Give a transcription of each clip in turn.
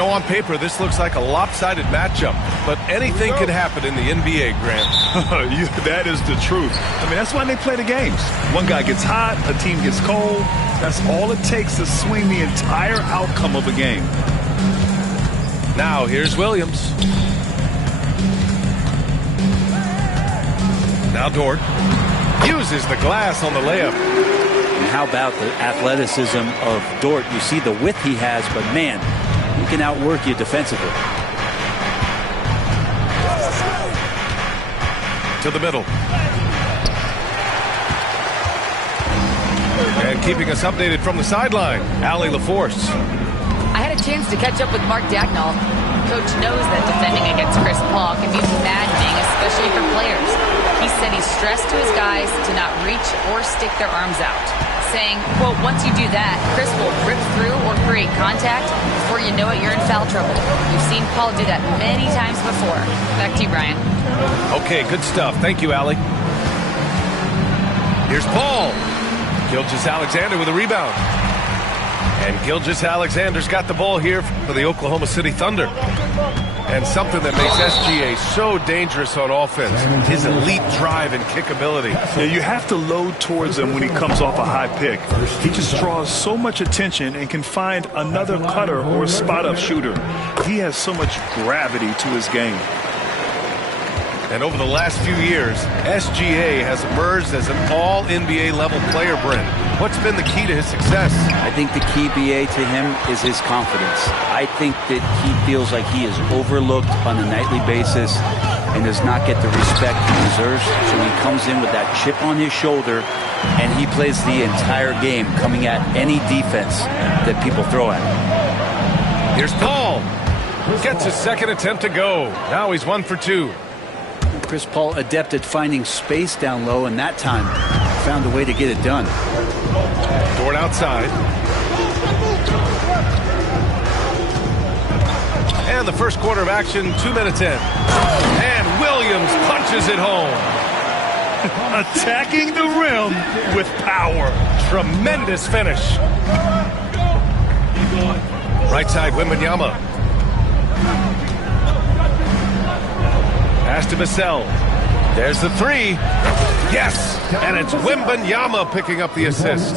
You know, on paper, this looks like a lopsided matchup, but anything could happen in the NBA, Grant. That is the truth. I mean, that's why they play the games. One guy gets hot, a team gets cold. That's all it takes to swing the entire outcome of a game. Now, here's Williams. Now Dort uses the glass on the layup. And how about the athleticism of Dort? You see the width he has, but man, he can outwork you defensively. To the middle. And keeping us updated from the sideline, Allie LaForce. I had a chance to catch up with Mark Dagnall. Coach knows that defending against Chris Paul can be maddening, especially for players. He said he's stressed to his guys to not reach or stick their arms out, saying, quote, once you do that, Chris will rip through or create contact. Before you know it, you're in foul trouble. We've seen Paul do that many times before. Back to you, Brian. Okay, good stuff. Thank you, Allie. Here's Paul. Gilgeous-Alexander with a rebound. And Gilgeous-Alexander's got the ball here for the Oklahoma City Thunder. And something that makes SGA so dangerous on offense, his elite drive and kick ability. Yeah, you have to load towards him when he comes off a high pick. He just draws so much attention and can find another cutter or spot-up shooter. He has so much gravity to his game. And over the last few years, SGA has emerged as an all-NBA level player, Brent. What's been the key to his success? I think the key, BA, to him is his confidence. I think that he feels like he is overlooked on a nightly basis and does not get the respect he deserves. So he comes in with that chip on his shoulder, and he plays the entire game, coming at any defense that people throw at him. Here's Paul. Gets his second attempt to go. Now he's 1 for 2. Chris Paul adept at finding space down low, and that time found a way to get it done. Dort outside. And the first quarter of action, 2 minutes in. And Williams punches it home. Attacking the rim with power. Tremendous finish. Right side, Wembanyama. Pass to Vassell. There's the three. Yes! And it's Wembanyama picking up the assist.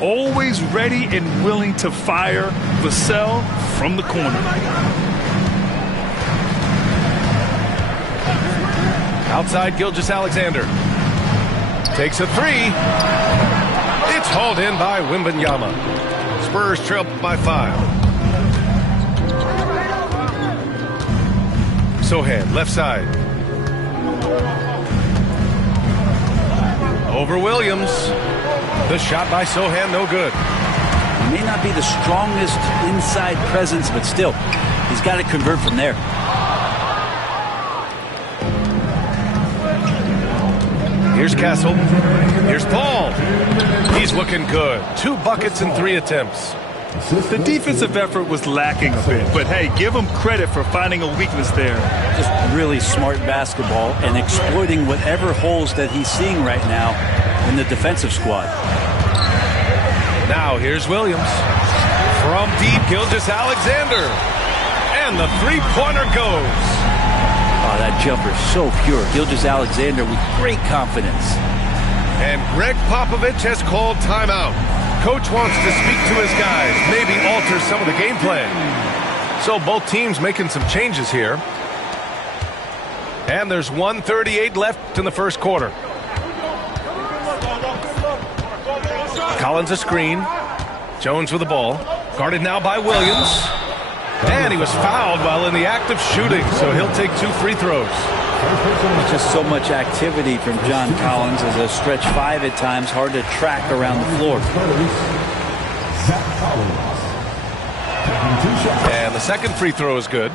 Always ready and willing to fire. Vassell from the corner. Outside, Gilgeous-Alexander. Takes a three. It's hauled in by Wembanyama. Spurs trail by 5. Sohan, left side. Over Williams. The shot by Sohan, no good. He may not be the strongest inside presence, but still, he's got to convert from there. Here's Castle. Here's Paul. He's looking good. 2 buckets and 3 attempts. The defensive effort was lacking a bit, but hey, give him credit for finding a weakness there. Just really smart basketball and exploiting whatever holes that he's seeing right now in the defensive squad. Now here's Williams. From deep, Gilgeous-Alexander. And the three-pointer goes. Oh, that jumper so pure. Gilgeous-Alexander with great confidence. And Greg Popovich has called timeout. Coach wants to speak to his guys, maybe alter some of the game plan. So both teams making some changes here. And there's 1:38 left in the first quarter. Collins a screen. Jones with the ball. Guarded now by Williams. And he was fouled while in the act of shooting, so he'll take 2 free throws. Just so much activity from John Collins as a stretch 5 at times, hard to track around the floor. And the second free throw is good.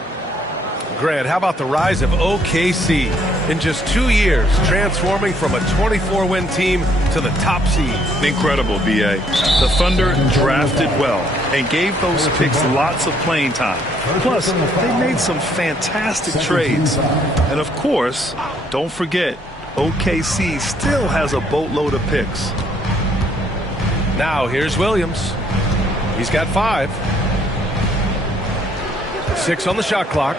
Grant, how about the rise of OKC in just 2 years, transforming from a 24-win team to the top seed? Incredible, B.A. The Thunder drafted well and gave those picks lots of playing time. Plus, they made some fantastic trades. And of course, don't forget, OKC still has a boatload of picks. Now here's Williams. He's got 5. 6 on the shot clock.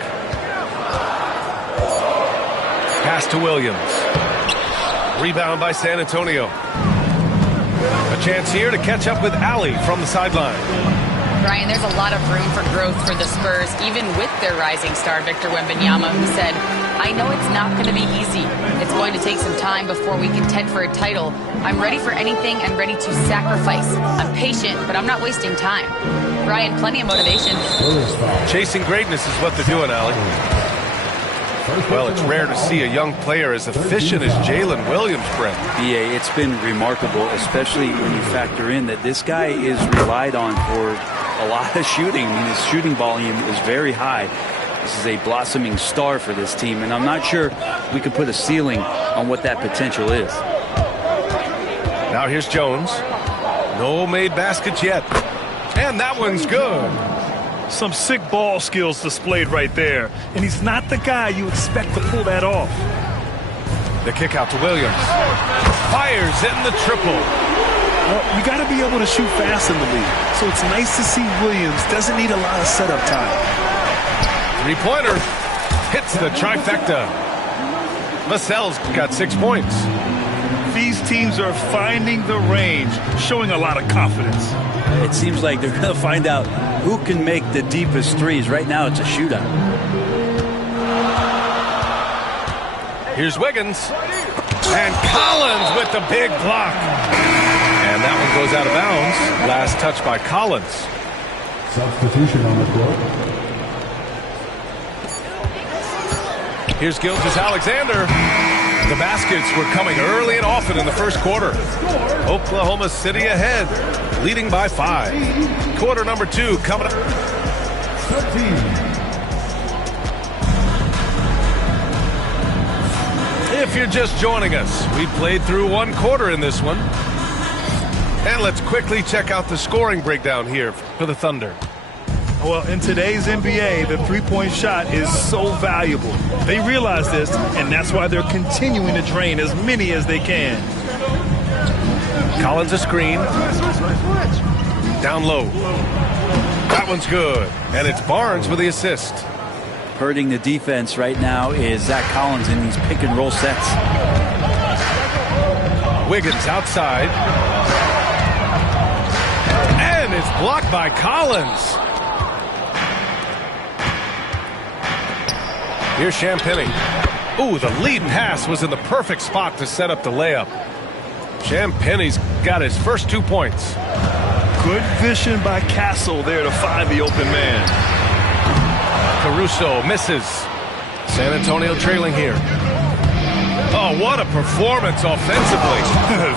Pass to Williams. Rebound by San Antonio. A chance here to catch up with Allie from the sideline. Brian, there's a lot of room for growth for the Spurs, even with their rising star, Victor Wembanyama, who said, I know it's not going to be easy. It's going to take some time before we contend for a title. I'm ready for anything and ready to sacrifice. I'm patient, but I'm not wasting time. Brian, plenty of motivation. Chasing greatness is what they're doing, Allie. Well, it's rare to see a young player as efficient as Jalen Williams, Brett. BA, it's been remarkable, especially when you factor in that this guy is relied on for a lot of shooting. I mean, his shooting volume is very high. This is a blossoming star for this team, and I'm not sure we could put a ceiling on what that potential is. Now here's Jones. No made baskets yet. And that one's good. Some sick ball skills displayed right there. And he's not the guy you expect to pull that off. The kick out to Williams. Fires in the triple. Well, you got to be able to shoot fast in the league. So it's nice to see Williams doesn't need a lot of setup time. Three-pointer. Hits the trifecta. Vassell's got 6 points. These teams are finding the range, showing a lot of confidence. It seems like they're going to find out who can make the deepest threes. Right now, it's a shootout. Here's Wiggins. And Collins with the big block. And that one goes out of bounds. Last touch by Collins. Substitution on the court. Here's Gilgeous-Alexander. The baskets were coming early and often in the first quarter. Oklahoma City ahead, leading by 5. Quarter number 2 coming up. If you're just joining us, we played through 1 quarter in this one. And let's quickly check out the scoring breakdown here for the Thunder. Well, in today's NBA, the three-point shot is so valuable. They realize this, and that's why they're continuing to drain as many as they can. Collins a screen. Down low. That one's good. And it's Barnes with the assist. Hurting the defense right now is Zach Collins in these pick-and-roll sets. Wiggins outside. And it's blocked by Collins. Here's Champagny. Ooh, the lead pass was in the perfect spot to set up the layup. Champagny's got his first 2 points. Good vision by Castle there to find the open man. Caruso misses. San Antonio trailing here. Oh, what a performance offensively.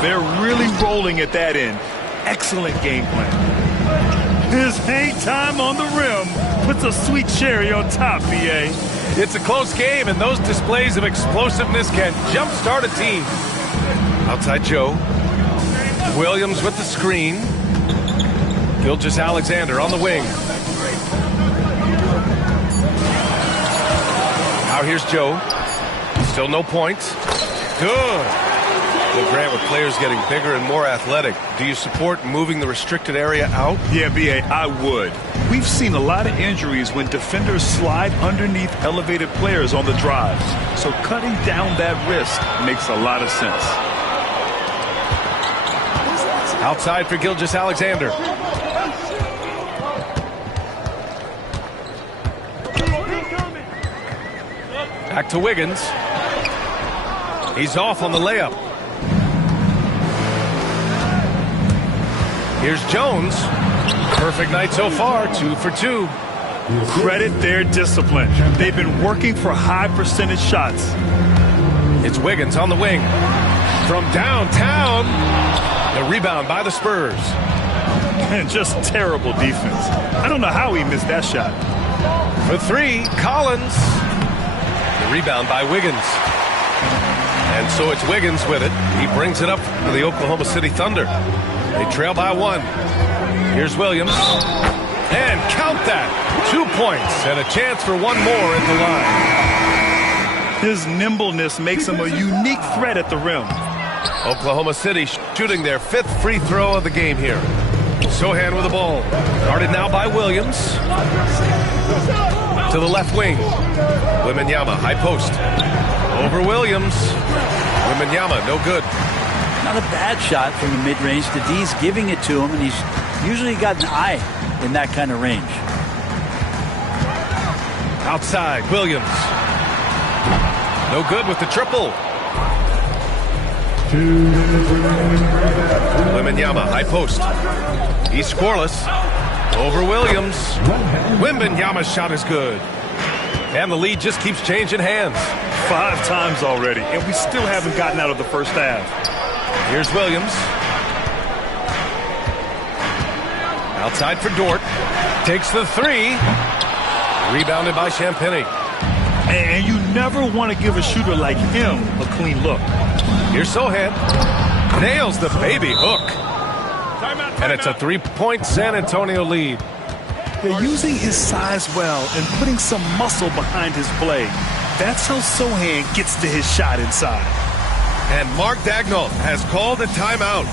They're really rolling at that end. Excellent game plan. His hang time on the rim puts a sweet cherry on top, BA. It's a close game, and those displays of explosiveness can jumpstart a team. Outside Joe. Williams with the screen. Gilgeous-Alexander on the wing. Now here's Joe. Still no points. Good. Well, Grant, with players getting bigger and more athletic, do you support moving the restricted area out? Yeah, BA, I would. We've seen a lot of injuries when defenders slide underneath elevated players on the drives. So cutting down that risk makes a lot of sense. Outside for Gilgeous-Alexander. Back to Wiggins. He's off on the layup. Here's Jones. Perfect night so far, 2 for 2. Credit their discipline. They've been working for high percentage shots. It's Wiggins on the wing. From downtown, the rebound by the Spurs. And just terrible defense. I don't know how he missed that shot. For 3, Collins. The rebound by Wiggins. And so it's Wiggins with it. He brings it up for the Oklahoma City Thunder. They trail by 1. Here's Williams. And count that. 2 points and a chance for 1 more at the line. His nimbleness makes him a unique threat at the rim. Oklahoma City shooting their 5th free throw of the game here. Sohan with the ball. Guarded now by Williams. to the left wing. Wembanyama, high post. Over Williams. Wembanyama, no good. Not a bad shot from the mid-range. The D's giving it to him, and he's usually got an eye in that kind of range. Outside, Williams. No good with the triple. Wembanyama, high post. He's scoreless. Over Williams. Wembanyama's shot is good. And the lead just keeps changing hands. 5 times already, and we still haven't gotten out of the first half. Here's Williams. Outside for Dort. Takes the 3. Rebounded by Champagny. And you never want to give a shooter like him a clean look. Here's Sohan. Nails the baby hook. And it's a 3-point San Antonio lead. They're using his size well and putting some muscle behind his play. That's how Sohan gets to his shot inside. And Mark Daigneault has called a timeout.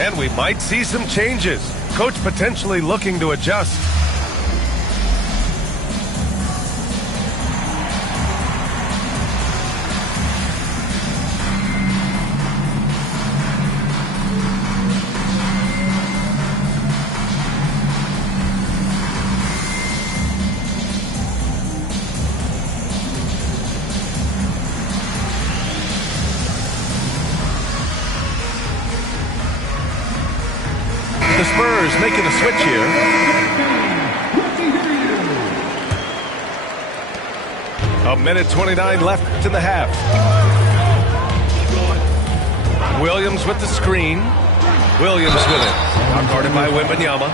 And we might see some changes. Coach potentially looking to adjust. The Spurs making a switch here. A minute 29 left in the half. Williams with the screen. Williams with it. Now guarded by Wembanyama.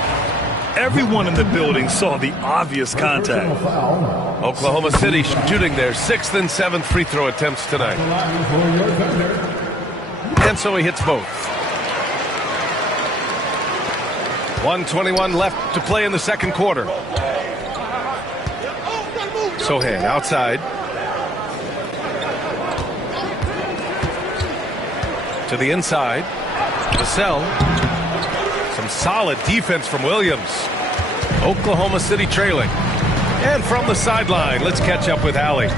Everyone in the building saw the obvious contact. Oklahoma City shooting their 6th and 7th free throw attempts tonight. And so he hits both. 1:21 left to play in the second quarter. Sohan outside. To the inside. Vassell. Some solid defense from Williams. Oklahoma City trailing. And from the sideline, let's catch up with Allie.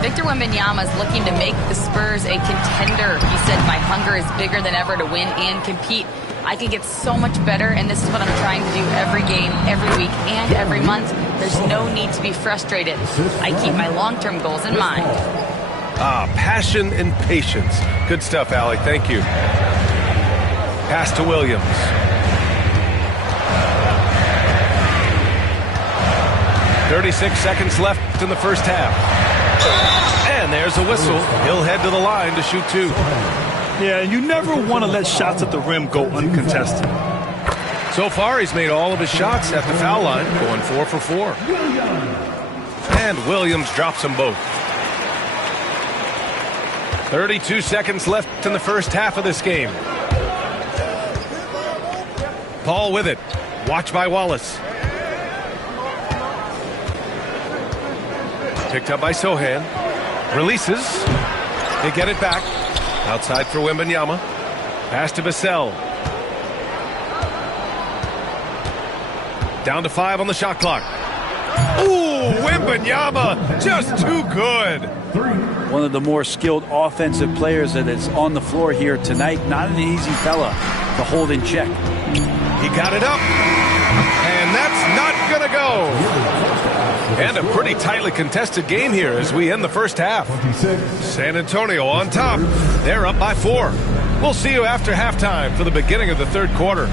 Victor Wembanyama is looking to make the Spurs a contender. He said, "My hunger is bigger than ever to win and compete. I can get so much better, and this is what I'm trying to do every game, every week, and every month. There's no need to be frustrated. I keep my long-term goals in mind." Passion and patience. Good stuff, Allie. Thank you. Pass to Williams. "36 seconds left in the first half. And there's a whistle. He'll head to the line to shoot 2. Yeah, you never want to let shots at the rim go uncontested. So far, he's made all of his shots at the foul line, going 4 for 4. And Williams drops them both. 32 seconds left in the first half of this game. Paul with it. Watched by Wallace. Picked up by Sohan. Releases. They get it back. Outside for Wembanyama. Pass to Vassell. Down to 5 on the shot clock. Ooh, Wembanyama, just too good. One of the more skilled offensive players that is on the floor here tonight. Not an easy fella to hold in check. He got it up. And that's not going to go. And a pretty tightly contested game here as we end the first half. San Antonio on top. They're up by 4. We'll see you after halftime for the beginning of the third quarter.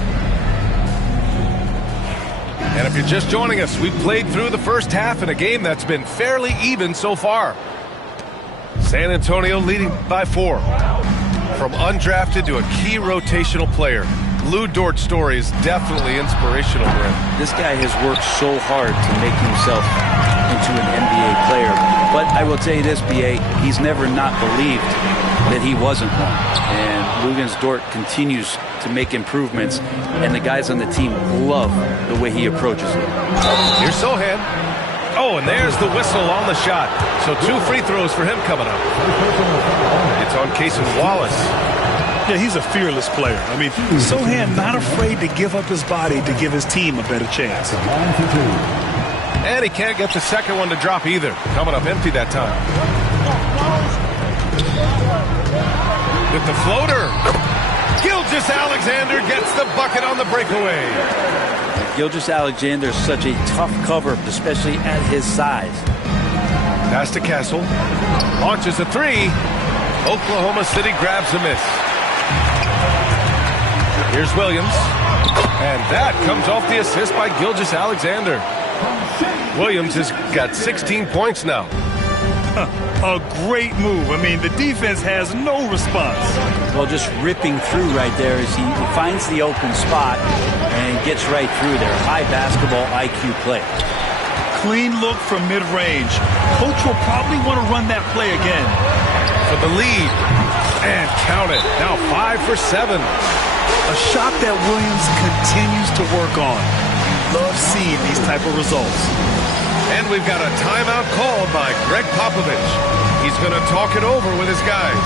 And if you're just joining us, we've played through the first half in a game that's been fairly even so far. San Antonio leading by 4. From undrafted to a key rotational player. Lou Dort's story is definitely inspirational, Brent. This guy has worked so hard to make himself into an NBA player. But I will tell you this, B.A., he's never not believed that he wasn't one. And Luguentz Dort continues to make improvements, and the guys on the team love the way he approaches it. Here's Sohan. Oh, and there's the whistle on the shot. So 2 free throws for him coming up. It's on Cason Wallace. Yeah, he's a fearless player. I mean, Sohan not afraid to give up his body to give his team a better chance. And he can't get the second one to drop either. Coming up empty that time. With the floater. Gilgeous-Alexander gets the bucket on the breakaway. Gilgeous-Alexander is such a tough cover, especially at his size. Pass to Castle. Launches a three. Oklahoma City grabs a miss. Here's Williams. And that comes off the assist by Gilgeous-Alexander. Williams has got 16 points now. A great move. I mean, the defense has no response. Well, just ripping through right there as he finds the open spot and gets right through there. High basketball IQ play. Clean look from mid-range. Coach will probably want to run that play again. For the lead. And count it. Now 5 for 7. A shot that Williams continues to work on. Love seeing these type of results. And we've got a timeout called by Greg Popovich. He's going to talk it over with his guys.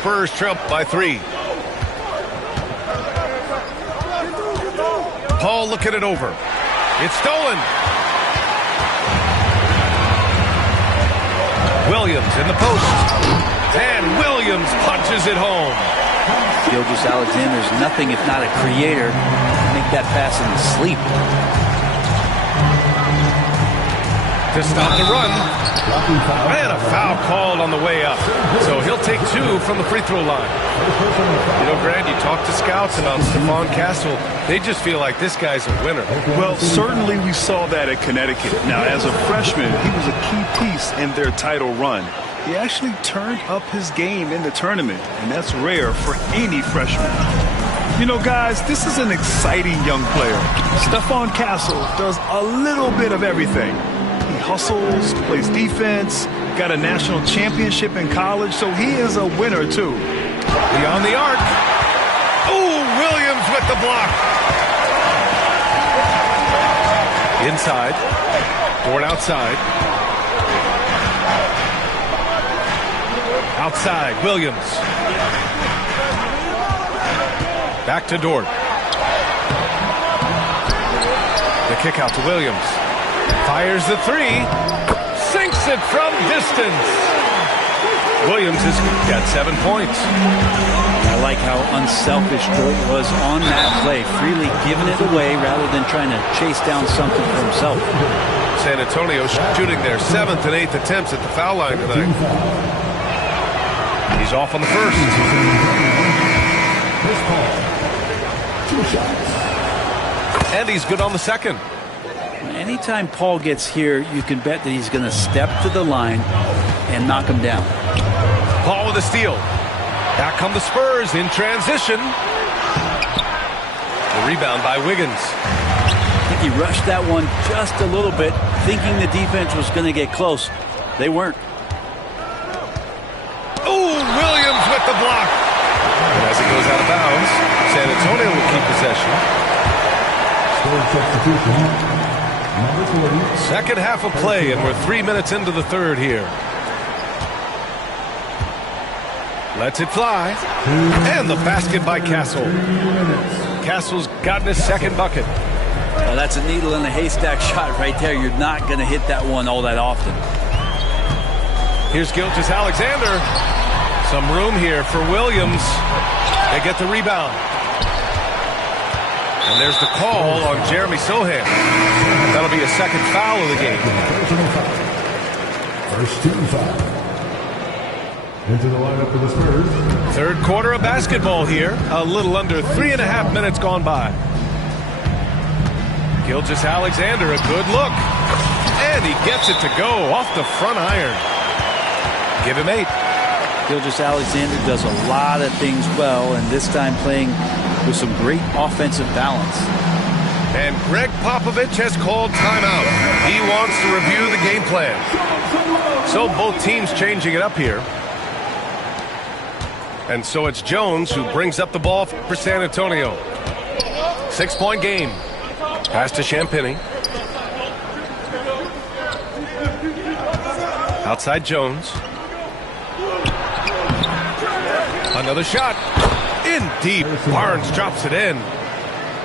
Spurs trail by 3. Paul looking it over. It's stolen. Williams in the post. And Williams punches it home. Gilgeous-Alexander is nothing if not a creator. Make that pass in his sleep. To stop the run. And a foul called on the way up. So he'll take 2 from the free throw line. You know, Grant, you talk to scouts about Stephon Castle. They just feel like this guy's a winner. Well, certainly we saw that at Connecticut. Now, as a freshman, he was a key piece in their title run. He actually turned up his game in the tournament, and that's rare for any freshman. You know, guys, this is an exciting young player. Stephon Castle does a little bit of everything. He hustles, plays defense, got a national championship in college, so he is a winner, too. Beyond the arc. Ooh, Williams with the block. Inside. Dort outside. Outside, Williams. Back to Dort. The kick out to Williams. Fires the 3. Sinks it from distance. Williams has got 7 points. I like how unselfish Dort was on that play, freely giving it away rather than trying to chase down something for himself. San Antonio shooting their 7th and 8th attempts at the foul line tonight. He's off on the first. And he's good on the second. Anytime Paul gets here, you can bet that he's going to step to the line and knock him down. Paul with a steal. Back come the Spurs in transition. The rebound by Wiggins. I think he rushed that one just a little bit, thinking the defense was going to get close. They weren't. Ooh, Williams with the block. And as it goes out of bounds, San Antonio will keep possession. Second half of play, and we're 3 minutes into the third here. Lets it fly. And the basket by Castle. Castle's gotten his second bucket. Well, that's a needle in a haystack shot right there. You're not going to hit that one all that often. Here's Gilgeous-Alexander. Some room here for Williams. They get the rebound. And there's the call on Jeremy Sohan. That'll be a second foul of the game. First team foul. Into the lineup for the Spurs. Third quarter of basketball here. A little under 3.5 minutes gone by. Gilgeous-Alexander, a good look. And he gets it to go off the front iron. Give him 8. Gilgeous-Alexander does a lot of things well, and this time playing with some great offensive balance. And Greg Popovich has called timeout. He wants to review the game plan. So both teams changing it up here. And so it's Jones who brings up the ball for San Antonio. 6-point game. Pass to Champagny. Outside Jones. Another shot. In deep. Barnes drops it in.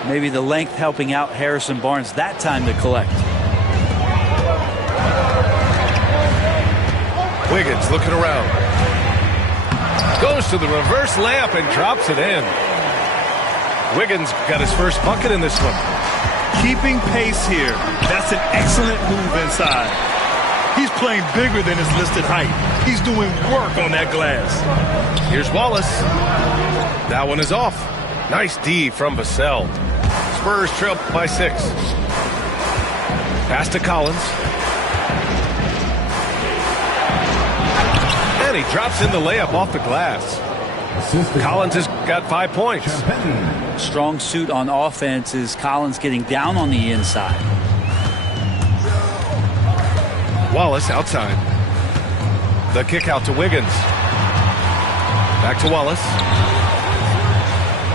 Maybe the length helping out Harrison Barnes that time to collect. Wiggins looking around. Goes to the reverse layup and drops it in. Wiggins got his first bucket in this one. Keeping pace here. That's an excellent move inside. He's playing bigger than his listed height. He's doing work on that glass. Here's Wallace. That one is off. Nice D from Vassell. Spurs trail by 6. Pass to Collins. And he drops in the layup off the glass. Collins has got 5 points. Strong suit on offense is Collins getting down on the inside. Wallace outside. The kick out to Wiggins. Back to Wallace.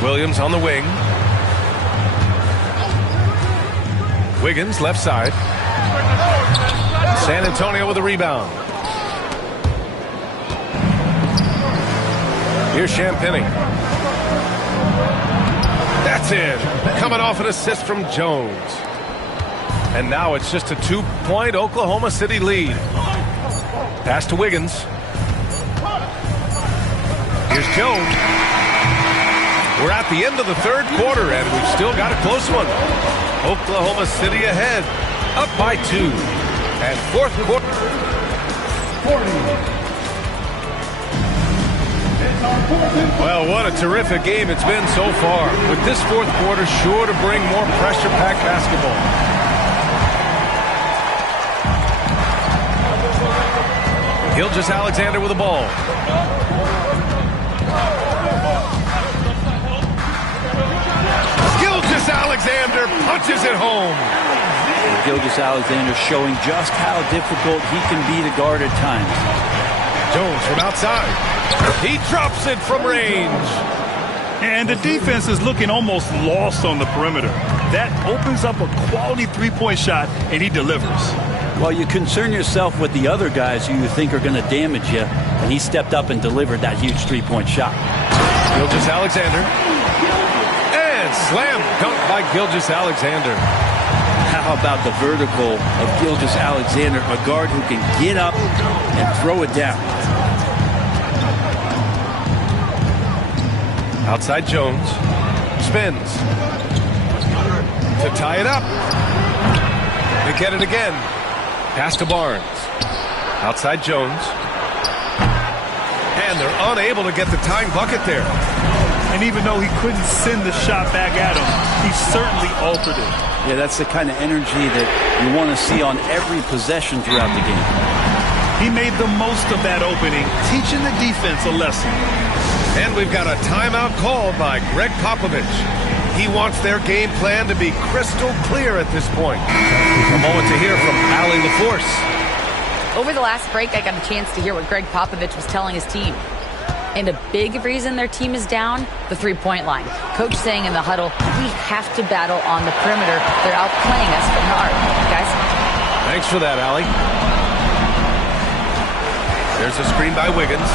Williams on the wing. Wiggins left side. San Antonio with a rebound. Here's Champagny. That's in. Coming off an assist from Jones. And now it's just a 2-point Oklahoma City lead. Pass to Wiggins. Here's Jones. We're at the end of the third quarter, and we've still got a close one. Oklahoma City ahead, up by 2. And fourth quarter. 40. Well, what a terrific game it's been so far. With this fourth quarter sure to bring more pressure-packed basketball. Gilgeous-Alexander with the ball. Gilgeous-Alexander punches it home. Gilgeous-Alexander showing just how difficult he can be to guard at times. Jones from outside. He drops it from range. And the defense is looking almost lost on the perimeter. That opens up a quality three-point shot, and he delivers. Well, you concern yourself with the other guys who you think are going to damage you, and he stepped up and delivered that huge three-point shot. Gilgeous-Alexander. And slam dunk by Gilgeous-Alexander. How about the vertical of Gilgeous-Alexander, a guard who can get up and throw it down. Outside Jones. Spins. To tie it up. They get it again. Pass to Barnes. Outside Jones. And they're unable to get the tying bucket there. And even though he couldn't send the shot back at him, he certainly altered it. Yeah, that's the kind of energy that you want to see on every possession throughout the game. He made the most of that opening, teaching the defense a lesson. And we've got a timeout called by Greg Popovich. He wants their game plan to be crystal clear at this point. A moment to hear from Allie LaForce. Over the last break, I got a chance to hear what Greg Popovich was telling his team. And a big reason their team is down, the three-point line. Coach saying in the huddle, we have to battle on the perimeter. They're outplaying us from the arc. Guys? Thanks for that, Allie. There's a screen by Wiggins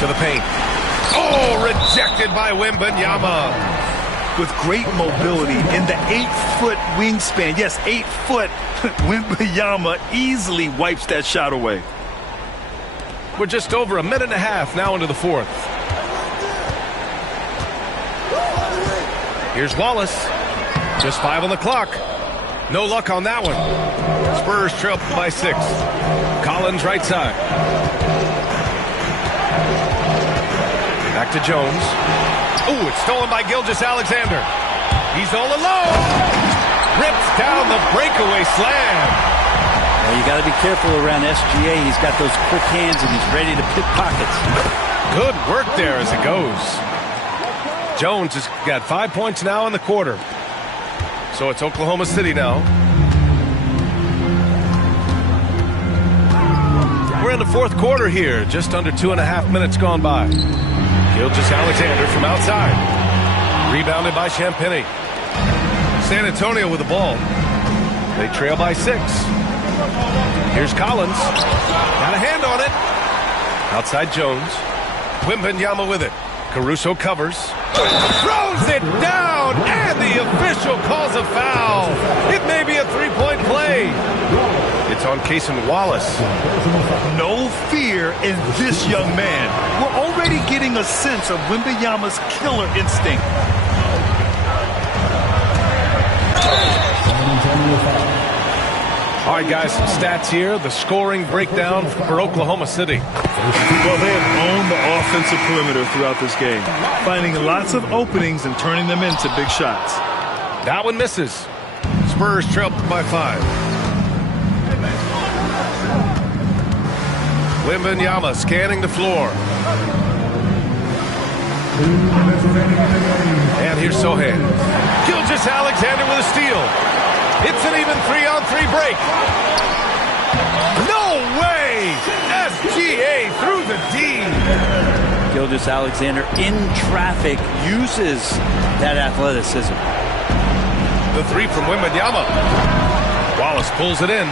to the paint. Oh, rejected by Wembanyama. With great mobility in the 8-foot wingspan. Yes, 8 foot. Wembanyama easily wipes that shot away. We're just over a minute and a half now into the fourth. Here's Wallace. Just 5 on the clock. No luck on that one. Spurs trail by 6. Collins right side. Back to Jones. Ooh, it's stolen by Gilgeous-Alexander. He's all alone. Rips down the breakaway slam. Well, you got to be careful around SGA. He's got those quick hands and he's ready to pick pockets. Good work there as it goes. Jones has got 5 points now in the quarter. So it's Oklahoma City now. We're in the fourth quarter here. Just under 2.5 minutes gone by. Gilgeous-Alexander from outside. Rebounded by Champagny. San Antonio with the ball. They trail by 6. Here's Collins. Got a hand on it. Outside Jones. Wembanyama with it. Caruso covers. Throws it down, and the official calls a foul. It may be a three-point play. It's on Cason Wallace. No fear in this young man. We're already getting a sense of Wembanyama's killer instinct. All right, guys, some stats here. The scoring breakdown for Oklahoma City. Well, they have owned the offensive perimeter throughout this game, finding lots of openings and turning them into big shots. That one misses. Spurs trail by 5. Wembanyama scanning the floor. And here's Sohan. Gilgeous-Alexander with a steal. It's an even 3-on-3 break. No way! SGA through the D. Gilgeous-Alexander in traffic uses that athleticism. The 3 from Wembanyama. Wallace pulls it in.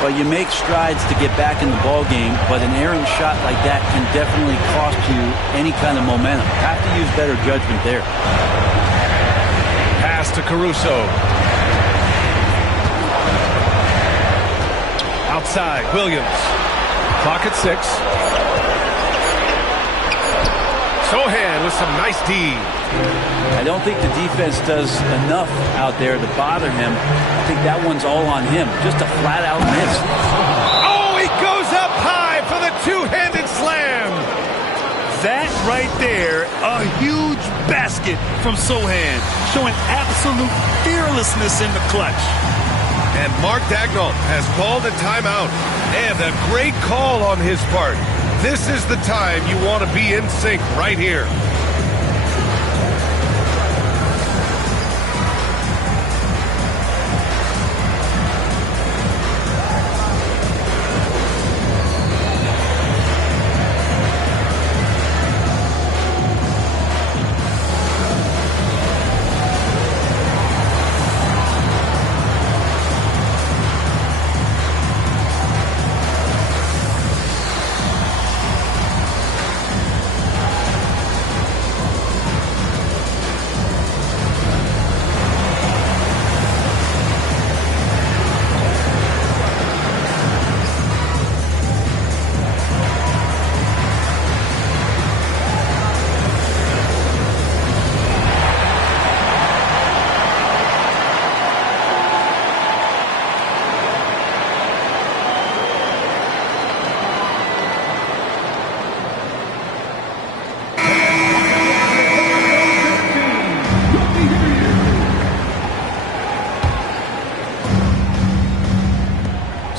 Well, you make strides to get back in the ball game, but an errant shot like that can definitely cost you any kind of momentum. Have to use better judgment there. Pass to Caruso. Outside, Williams. Clock at 6. Sohan with some nice D. I don't think the defense does enough out there to bother him. I think that one's all on him. Just a flat-out miss. Oh, he goes up high for the two-handed slam. That right there, a huge basket from Sohan, showing absolute fearlessness in the clutch. And Mark Daigneault has called a timeout. And a great call on his part. This is the time you want to be in sync right here.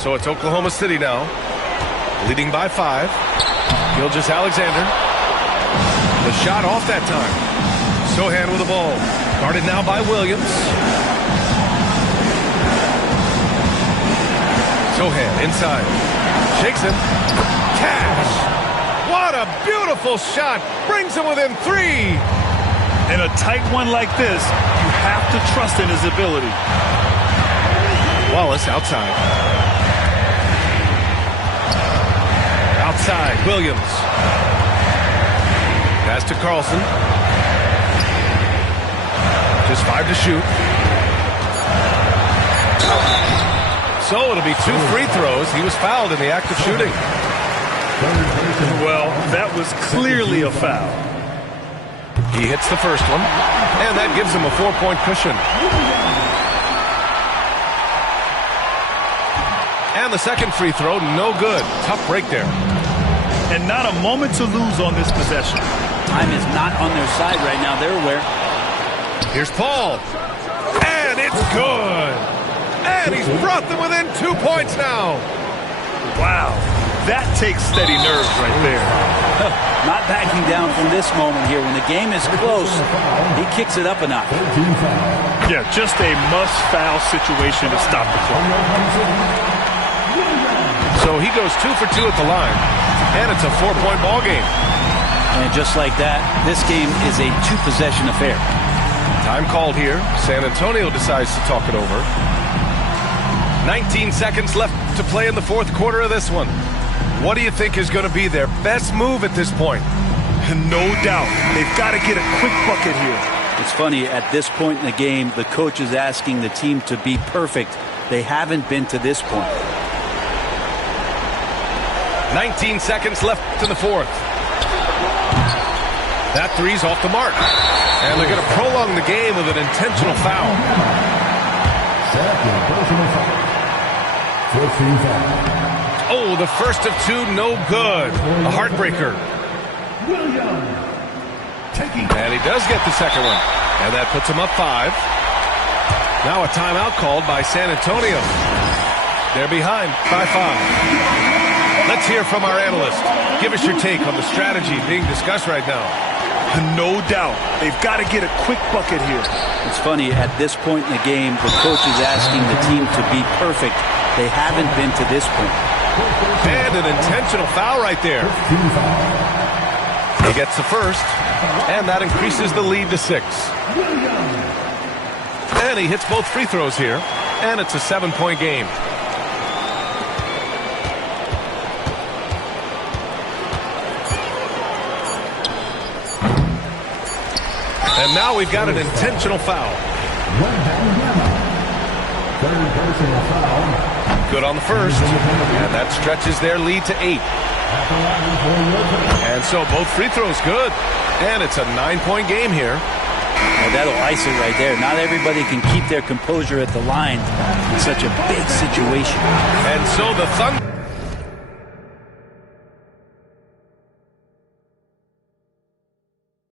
So it's Oklahoma City now, leading by 5. Gilgeous-Alexander. The shot off that time. Sohan with the ball. Guarded now by Williams. Sohan inside. Shakes him. Cash. What a beautiful shot. Brings him within 3. In a tight one like this, you have to trust in his ability. Wallace outside. Outside, Williams. Pass to Carlson. Just 5 to shoot. So it'll be 2 free throws. He was fouled in the act of shooting. Well, that was clearly a foul. He hits the first one, and that gives him a 4-point cushion. And the second free throw, no good. Tough break there. And not a moment to lose on this possession. time is not on their side right now. They're aware. Here's Paul. And it's good. And he's brought them within 2 points now. Wow. That takes steady nerves right there. Not backing down from this moment here. When the game is close, he kicks it up a notch. Yeah, just a must-foul situation to stop the clock. So he goes 2 for 2 at the line, and it's a 4-point ball game. And just like that, this game is a 2-possession affair. Time called here. San Antonio decides to talk it over. 19 seconds left to play in the fourth quarter of this one. What do you think is going to be their best move at this point? No doubt. They've got to get a quick bucket here. It's funny, at this point in the game, the coach is asking the team to be perfect. They haven't been to this point. 19 seconds left in the fourth. That three's off the mark. And they're going to prolong the game with an intentional foul. Second personal foul. 15 foul. Oh, the first of 2, no good. A heartbreaker. And he does get the second one. And that puts him up 5. Now a timeout called by San Antonio. They're behind by 5. Let's hear from our analyst. Give us your take on the strategy being discussed right now. No doubt. They've got to get a quick bucket here. It's funny, at this point in the game, the coach is asking the team to be perfect. They haven't been to this point. And an intentional foul right there. He gets the first, and that increases the lead to 6. And he hits both free throws here, and it's a 7-point game. And now we've got an intentional foul. Third personal foul. Good on the first, and that stretches their lead to 8. And so both free throws good, and it's a 9-point game here. Well, that'll ice it right there. Not everybody can keep their composure at the line in such a big situation. And so the Thunder